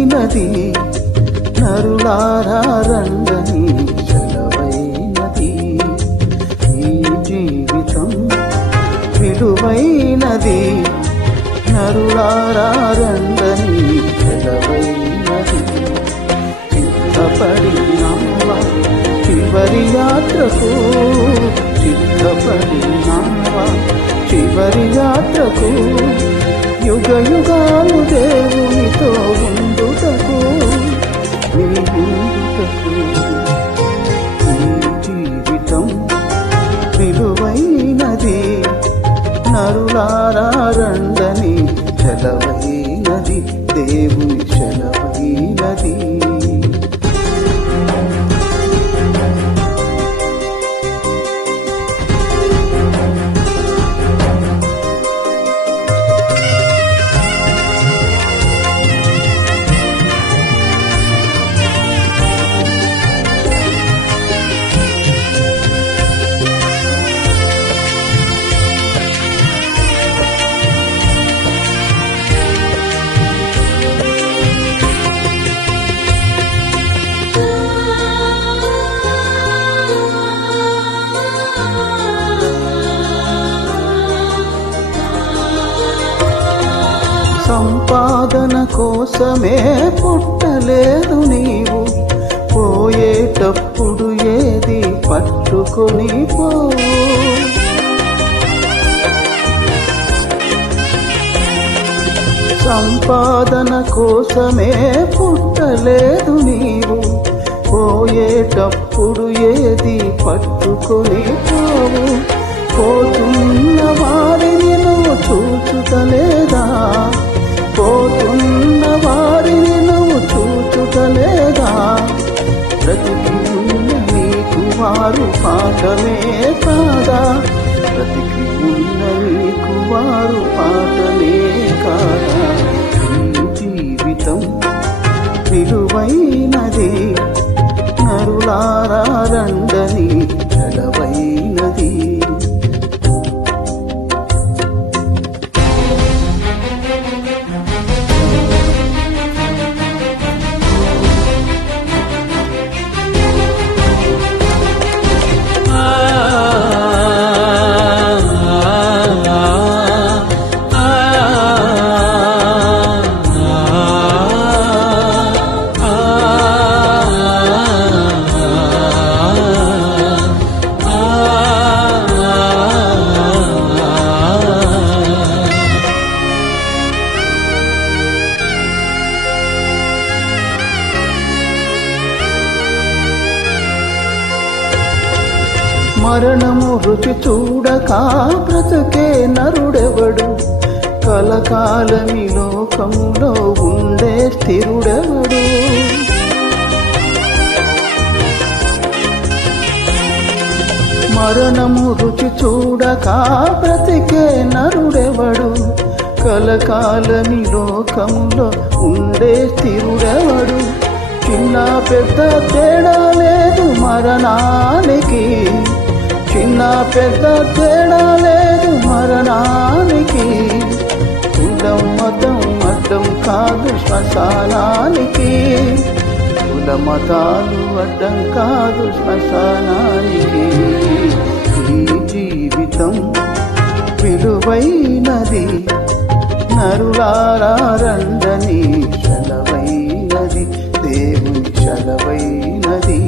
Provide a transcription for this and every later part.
విలువైనది నరులారా రండని సెలవైనది. ఈ జీవితం విలువైనది నరులారా రండని సెలవైనది. సిద్ధపడినావా చివరి యాత్రకు, సిద్ధపడినావా చివరి యాత్రకు, యుగ యుగాలు దేవునితో ఉండుటకు, నీ ఉండుటకు. ఈ జీవితం విలువైనది నరులారా రండని సెలవైనది, దేవుని సెలవైనది. సంపాదన కోసమే పుట్టలేదు నీవు, పోయేటప్పుడు ఏది పట్టుకొని పోవు. సంపాదన కోసమే పుట్టలేదు నీవు, పోయేటప్పుడు ఏది పట్టుకొని పోవు. పోతున్న వారిని నువ్వు చూచుటలేదా, పోతున్న వారిని నువ్వు చూచుటలేదా. బ్రతికి ఉన్న నీకు వారు పాఠమే కాదా, బ్రతికి ఉన్న నీకు వారు పాఠమే కాదా. ఈ జీవితం విలువైనది నరులారా రండని సెలవైనది. మరణము రుచి చూడక బ్రతుకే నరుడెవడు, కలకాలమి లోకంలో ఉండే స్థిరుడెవడు. మరణము రుచి చూడక బ్రతికే నరుడెవడు, కలకాలమి లోకంలో ఉండే స్థిరుడెవడు. చిన్న పెద్ద తేడా లేదు మరణానికి, చిన్న పెద్ద తేడా లేదు మరణానికి. కులం మతం అడ్డం కాదు శ్మశానానికి, కుల మతాలు అడ్డం కాదు శ్మశానానికి. ఈ జీవితం విలువైనది నరులారా రండని సెలవైనది, దేవుని సెలవైనది.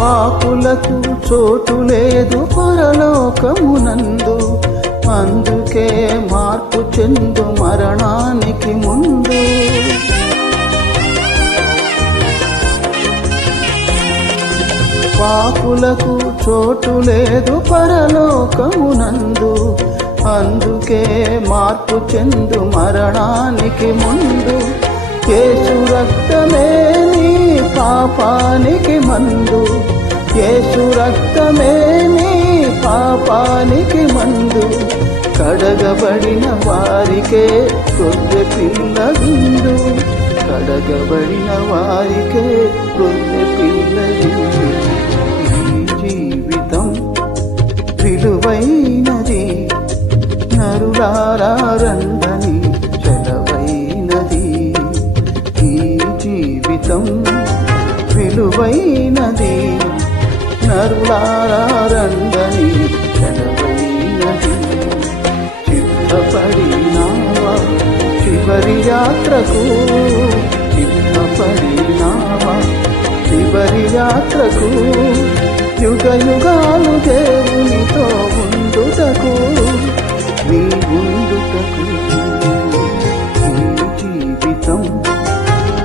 పాపులకు చోటు లేదు పరలోకమునందు, అందుకే మార్పు చెందు మరణానికి ముందు. పాపులకు చోటు లేదు పరలోకమునందు, అందుకే మార్పు చెందు మరణానికి ముందు. యేసు రక్తమే నీ పాపానికి మందు, యేసు రక్తమే నీ పాపానికి మందు. కడగబడిన వారికే గొర్రె పిల్ల విందు, కడగబడిన వారికే గొర్రె పిల్ల విందు. ఈ జీవితం విలువైనది, నరులారా రండని సెలవైనది. ఈ జీవితం విలువైనది, నరులారా రండని సెలవైనది. చిత్తపడినావా చివరి యాత్రకు, చిత్తపడినావా చివరి యాత్రకు, యుగ యుగాలు దేవునితో ఉండుటకు, నీ ఉండుటకు. ఈ జీవితం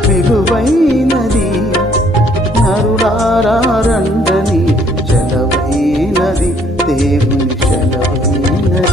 విలువైనది, నరులారా రండని సెలవైనది, దేవుని సెలవైనది.